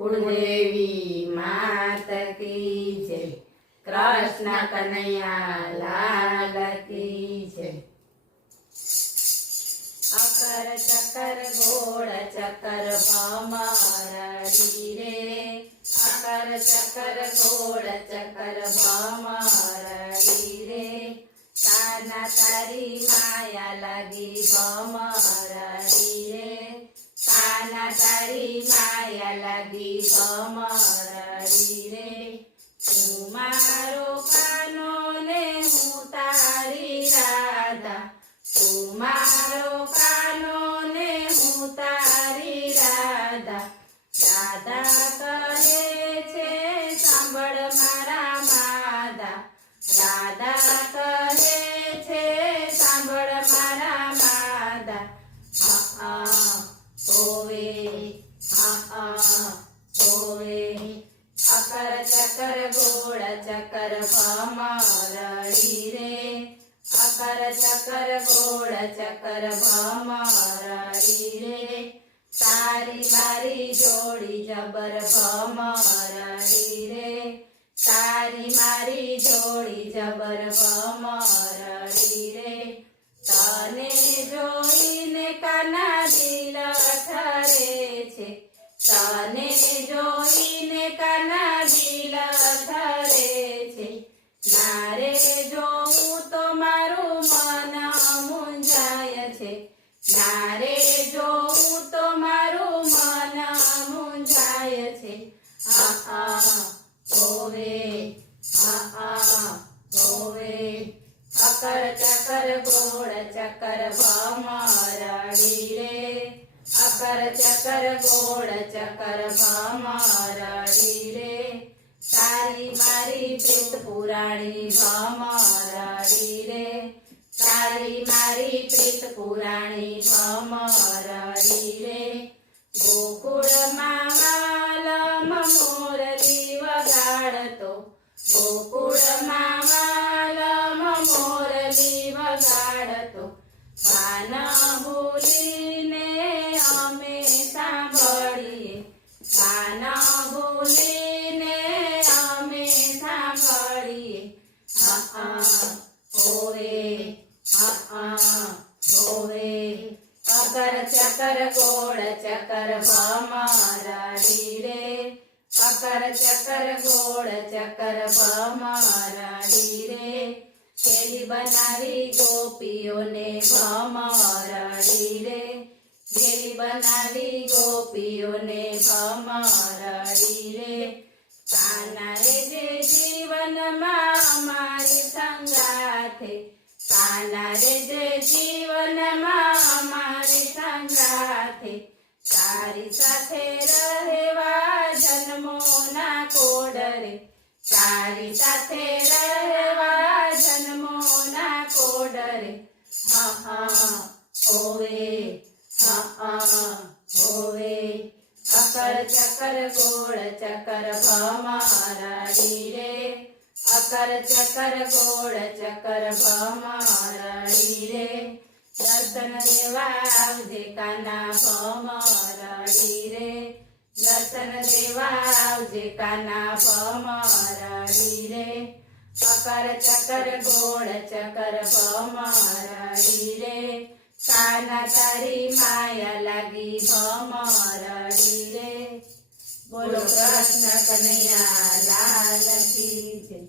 કુળદેવી માત કી જય, કૃષ્ણ કનૈયા લાલ કી જય। અકર ચકર ગોળ ચકર ભમરડી રે, અકર ચકર ગોળ ચકર ભમરડી રે, કાના તારી માયા લાગી ભમરડી રે, કાના તારી માયા લાગી ભમરડી રે, તું મારો કાનો ને હું તારી રાધા, તું મારો કાનો ને હું તારી રાધા, રાધા કહે છે સાંભળ મારા માધા, રાધા કહે છે સાંભળ મારા માધા, હોવે હોવે, અકર ચકર ગોળ ચકર ભમરડી રે, અકર ચકર ગોળ ચકર ભમરડી રે, તારી મારી જોડી જબર ભમરડી રે, તારી મારી જોડી જબર ભમરડી રે, તને જોઈને કાના દિલ ઠરે છે, તને જોઈને કાના દિલ ઠરે છે, નારે જોઉં તો મારું મન મૂંઝાય છે, નારે જોઉં તો મારું મન મૂંઝાય છે, હોવે હોવે, અકર ચકર ગોળ ચકર ભમરડી રે, અકર ચકર ગોળ ચકર ભમરડી રે, તારી મારી પ્રીત પુરાણી ભમરડી રે, તારી મારી પ્રીત પુરાણી ભમરડી રે, ગોકુળમાં વાલમ મોરલી વગાડતો, ગોકુળમાં વાલમ મોરલી વગાડતો, પાન ભૂલીને અમે સાંભળીએ, પાન ભૂલીને અમે સાંભળીએ, હોવે હોવે, અકર ચકર ગોળ ચકર ભમરડી રે, અકર ચકર ગોળ ચકર ભમરડી રે, કેરી બનાવી ગોપીઓને ભમરડી રે, કેરી બનાવી ગોપીઓને ભમરડી રે, કાના રે જે જીવનમાં અમારી સંગાથે, કાના રે જે જીવનમાં અમારી સંગાથે, તારી સાથે રહેવા જન્મોના કોડ રે, તારી સાથે રહેવા જન્મોના કોડ રે, હોવે હોવે, અકર ચકર ગોળ ચકર ભમરડી રે, અકર ચકર ગોળ ચકર ભમરડી રે, દર્શન દેવા આવજે કાના ભમરડી રે, દર્શન દેવા આવજે કાના ભમરડી રે, અકર ચકર ગોળ ચકર ભમરડી રે, કાના તારી માયા લાગી ભમરડી રે, બોલો કૃષ્ણ કનૈયા લાલ કી જય।